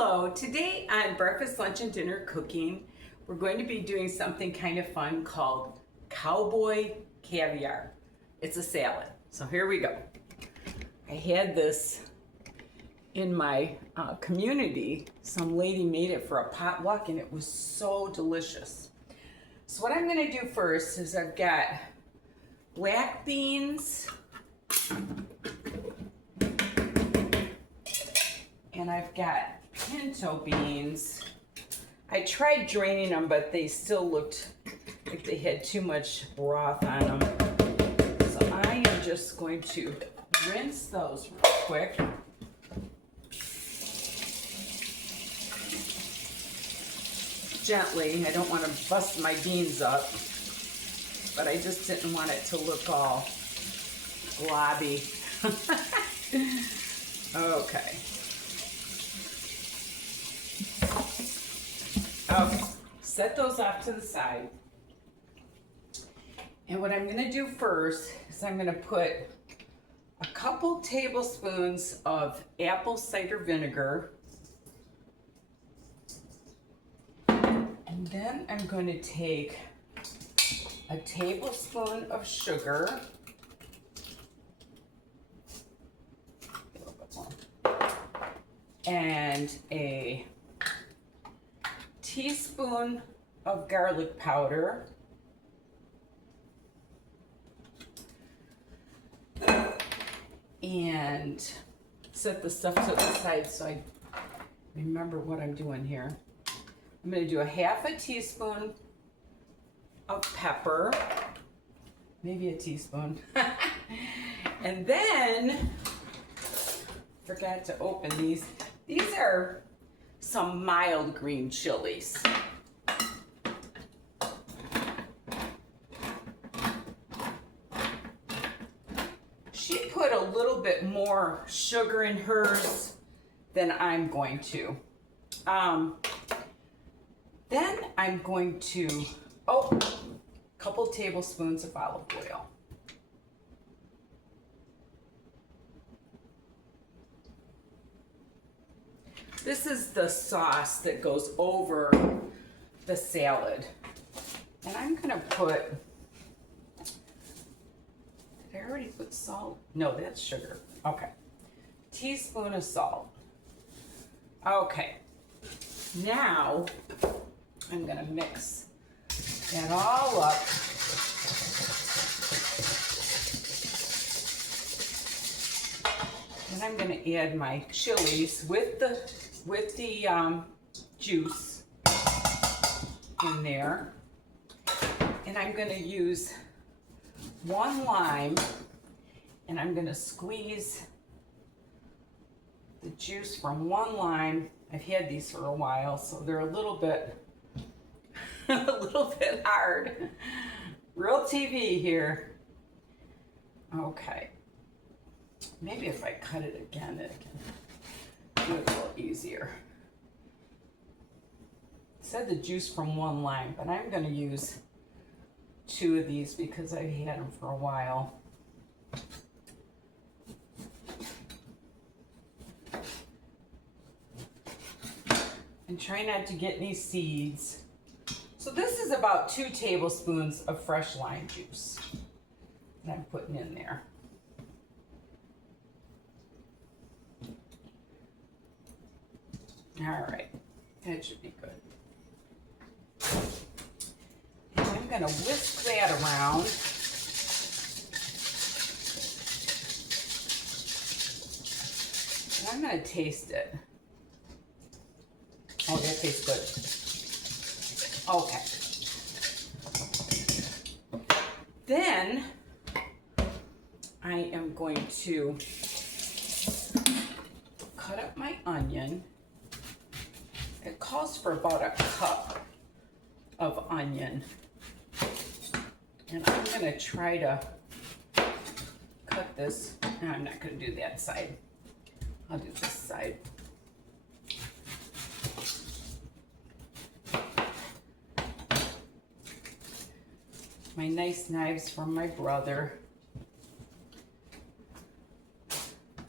Hello, today on Breakfast, Lunch, and Dinner Cooking, we're going to be doing something kind of fun called Cowboy Caviar. It's a salad. So here we go. I had this in my community. Some lady made it for a potluck and it was so delicious. So what I'm going to do first is I've got black beans, and I've got pinto beans. I tried draining them, but they still looked like they had too much broth on them. So I am just going to rinse those real quick. Gently. I don't want to bust my beans up, but I just didn't want it to look all globby. Okay. Okay, set those off to the side. And what I'm going to do first is I'm going to put a couple tablespoons of apple cider vinegar. And then I'm going to take a tablespoon of sugar. A little bit more. And a teaspoon of garlic powder, and set the stuff to the side so I remember what I'm doing here. I'm going to do a half a teaspoon of pepper, maybe a teaspoon, and then forgot to open these. These are some mild green chilies. She put a little bit more sugar in hers than I'm going to. Then I'm going to, a couple tablespoons of olive oil. This is the sauce that goes over the salad. And I'm gonna put, did I already put salt? No, that's sugar. Okay. Teaspoon of salt. Okay. Now, I'm gonna mix that all up. And I'm gonna add my chilies with the juice in there, and I'm going to use one lime, and I'm going to squeeze the juice from one lime. I've had these for a while, so they're a little bit hard. Real TV here. Okay, maybe if I cut it again, it can do it a little easier. It said the juice from one lime, but I'm going to use 2 of these because I've had them for a while. And try not to get any seeds. So this is about 2 tablespoons of fresh lime juice that I'm putting in there. All right, that should be good. And I'm going to whisk that around. And I'm going to taste it. Oh, that tastes good. Okay. Then I am going to cut up my onion. It calls for about a cup of onion. And I'm going to try to cut this. No, I'm not going to do that side. I'll do this side. My nice knives from my brother.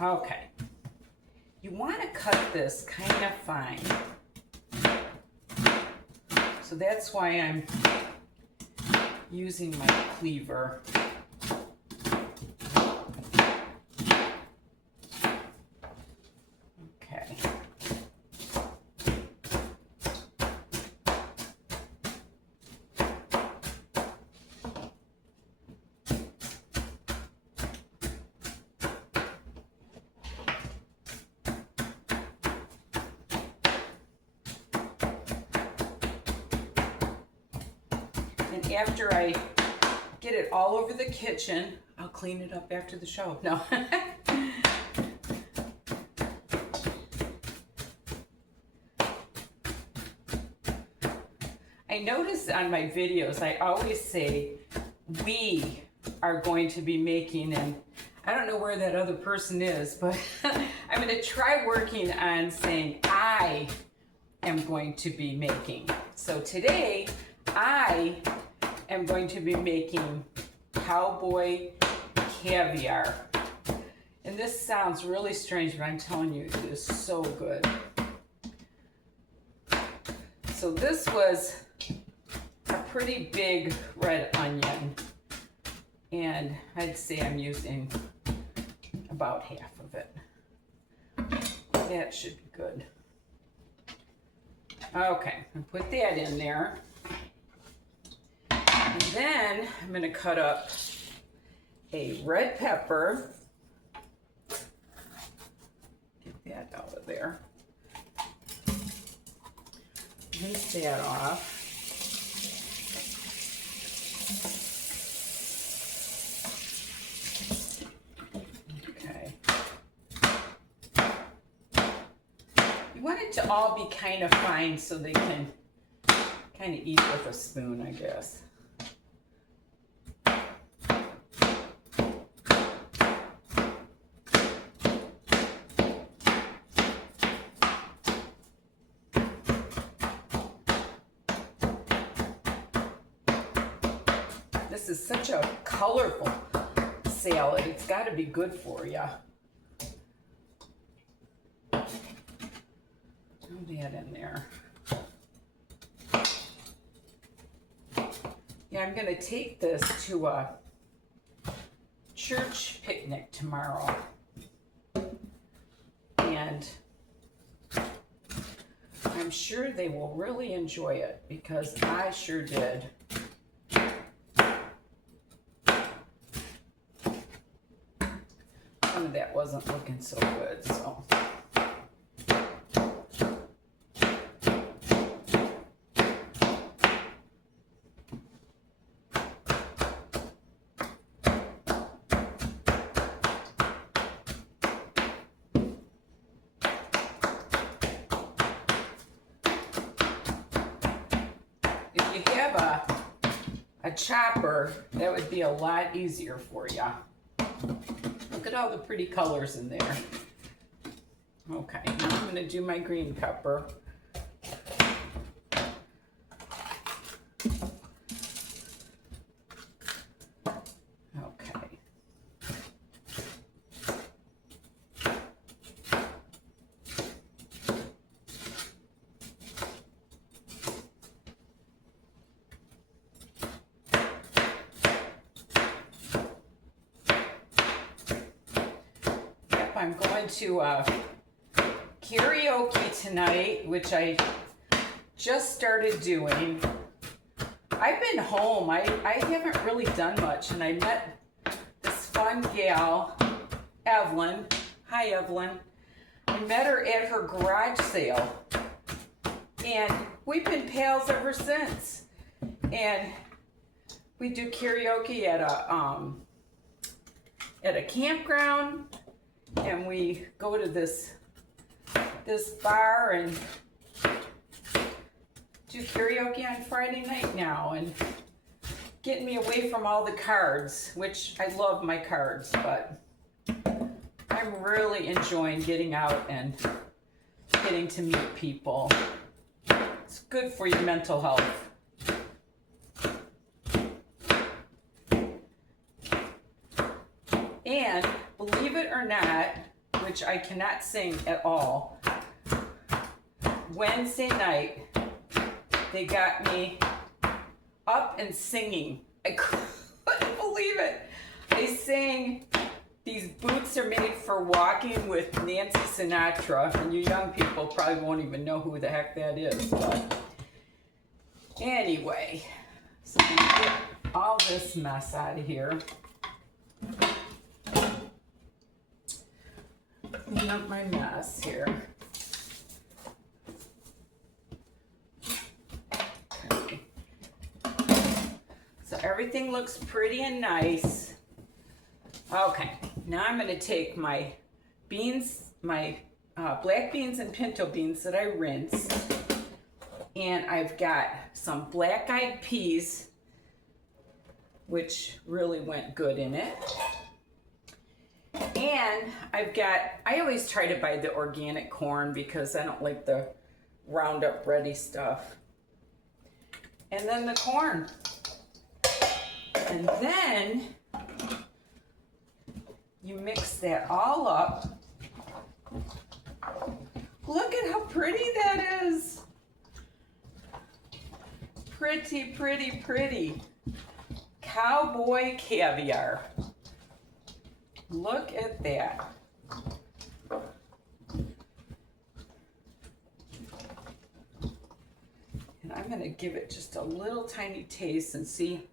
Okay. You want to cut this kind of fine. So that's why I'm using my cleaver. Okay. And after I get it all over the kitchen, I'll clean it up after the show. No. I notice on my videos, I always say, we are going to be making, and I don't know where that other person is, but I'm going to try working on saying, I am going to be making. So today, I am going to be making Cowboy Caviar. And this sounds really strange, but I'm telling you, it is so good. So this was a pretty big red onion, and I'd say I'm using about half of it. That should be good. Okay, I'll put that in there. And then I'm going to cut up a red pepper. Get that out of there. Rinse that off. Okay. You want it to all be kind of fine so they can kind of eat with a spoon, I guess. This is such a colorful salad. It's got to be good for you. Throw that in there. Yeah, I'm going to take this to a church picnic tomorrow. And I'm sure they will really enjoy it because I sure did. Some of that wasn't looking so good, so. If you have a chopper, that would be a lot easier for you. Look at all the pretty colors in there. Okay, now I'm going to do my green pepper. Okay. I'm going to karaoke tonight, which I just started doing. I've been home. I haven't really done much, and I met this fun gal, Evelyn. Hi, Evelyn. I met her at her garage sale, and we've been pals ever since. And we do karaoke at a campground. And we go to this bar and do karaoke on Friday night now, and getting me away from all the cards, which I love my cards, but I'm really enjoying getting out and getting to meet people. It's good for your mental health. And believe it or not, which I cannot sing at all, Wednesday night, they got me up and singing. I couldn't believe it. They sang These Boots Are Made for Walking with Nancy Sinatra, and you young people probably won't even know who the heck that is. But anyway, so I'm gonna get all this mess out of here. Clean up my mess here. Okay. So everything looks pretty and nice. Okay, now I'm going to take my beans, my black beans and pinto beans that I rinsed, and I've got some black-eyed peas, which really went good in it. And I always try to buy the organic corn because I don't like the Roundup Ready stuff. And then the corn. And then you mix that all up. Look at how pretty that is. Pretty, pretty, pretty. Cowboy Caviar. Look at that. And I'm going to give it just a little tiny taste and see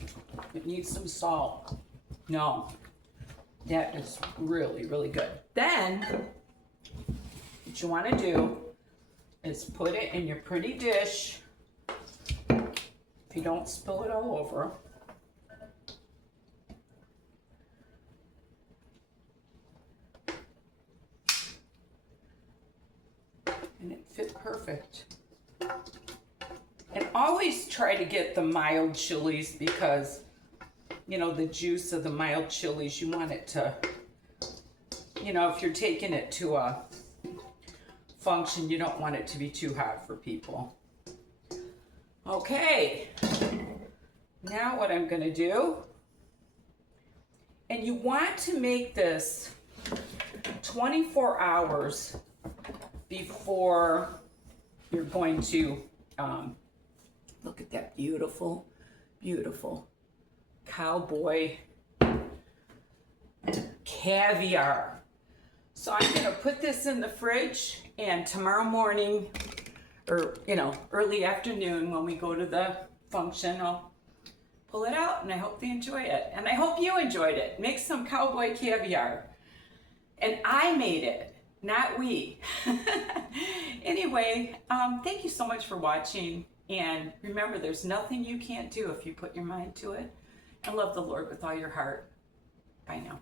if it needs some salt. No, that is really, really good. Then, what you want to do is put it in your pretty dish. If you don't spill it all over. And it fit perfect. And always try to get the mild chilies because, you know, the juice of the mild chilies, you want it to, you know, if you're taking it to a function, you don't want it to be too hot for people. Okay, now what I'm going to do, and you want to make this 24 hours before you're going to, look at that beautiful, beautiful Cowboy Caviar. So I'm going to put this in the fridge, and tomorrow morning, or you know, early afternoon when we go to the function, I'll pull it out, and I hope they enjoy it. And I hope you enjoyed it. Make some Cowboy Caviar. And I made it, not we. Anyway, thank you so much for watching. And remember, there's nothing you can't do if you put your mind to it. And love the Lord with all your heart. Bye now.